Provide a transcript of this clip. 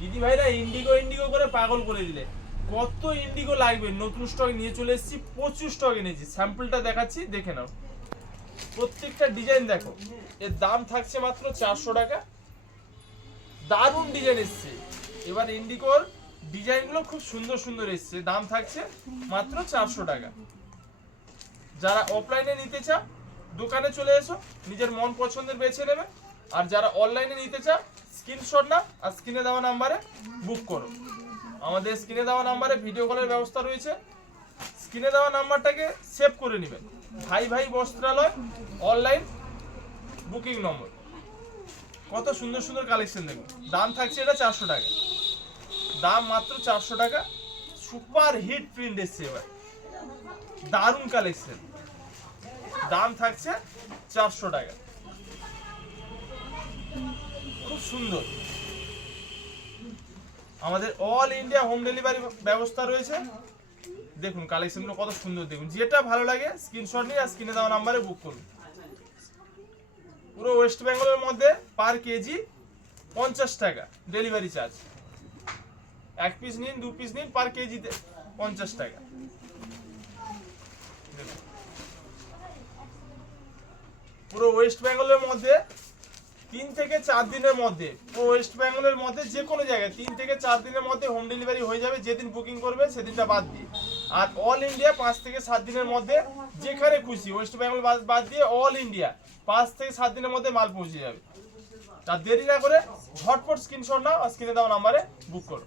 দিদি ভাইরা Indigo Indigo করে পাগল করে দিলে। কত ইন্ডিগো লাগবে, নতুন স্টক নিয়ে চলে এসেছি, প্রচুর স্টক এনেছি। স্যাম্পলটা দেখাচ্ছি, দেখে নাও। প্রত্যেকটা ডিজাইন দেখো, এর দাম থাকছে মাত্র 400 টাকা। দারুণ ডিজাইন এসছে। এবার ইন্ডিগোর ডিজাইনগুলো খুব সুন্দর সুন্দর এসছে, দাম থাকছে মাত্র 400 টাকা। যারা অফলাইনে নিতে চাও দোকানে চলে এসো, নিজের মন পছন্দের বেছে নেবে। আর যারা অনলাইনে নিতে চাও স্ক্রিনশট নাও আর স্ক্রিনে দেওয়া নাম্বারে বুক করো। আমাদের স্ক্রিনে দেওয়া নাম্বারে ভিডিও কলের ব্যবস্থা রয়েছে। স্ক্রিনে দেওয়া নাম্বারটাকে সেভ করে নেবেন, ভাই ভাই বস্ত্রালয় অনলাইন বুকিং নম্বর। কত সুন্দর সুন্দর কালেকশন দেখুন। দাম থাকছে এটা 400 টাকা, দাম মাত্র 400 টাকা। সুপার হিট প্রিন্ট এসছে এবার, দারুণ কালেকশন, দাম থাকছে 400 টাকা। খুব সুন্দর। আমাদের অল ইন্ডিয়া হোম ডেলিভারি ব্যবস্থা রয়েছে। দেখুন কালেকশনগুলো কত সুন্দর, দেখুন। যেটা ভালো লাগে স্ক্রিনশট নিয়ে আর স্ক্রিনে দেওয়া নাম্বারে বুক করুন। পুরো ওয়েস্ট বেঙ্গলের মধ্যে পার কেজি 50 টাকা ডেলিভারি চার্জ। এক পিস নিন, 2 পিস নিন, পার কেজিতে 50 টাকা। পুরো ওয়েস্ট বেঙ্গলের মধ্যে 3 থেকে 4 দিনের মধ্যে, পুরো ওয়েস্ট বেঙ্গলের মধ্যে যে কোনো জায়গায় 3 থেকে 4 দিনের মধ্যে হোম ডেলিভারি হয়ে যাবে, যেদিন বুকিং করবে সেদিনটা বাদ দিয়ে। আর অল ইন্ডিয়া 5 থেকে 7 দিনের মধ্যে, যেখানে খুশি ওয়েস্ট বেঙ্গল বাদ দিয়ে অল ইন্ডিয়া 5 থেকে 7 দিনের মধ্যে মাল পৌঁছে যাবে। আর দেরি না করে ঝটপট স্ক্রিনশট নাও আর স্ক্রিনে দেওয়া নাম্বারে বুক করো।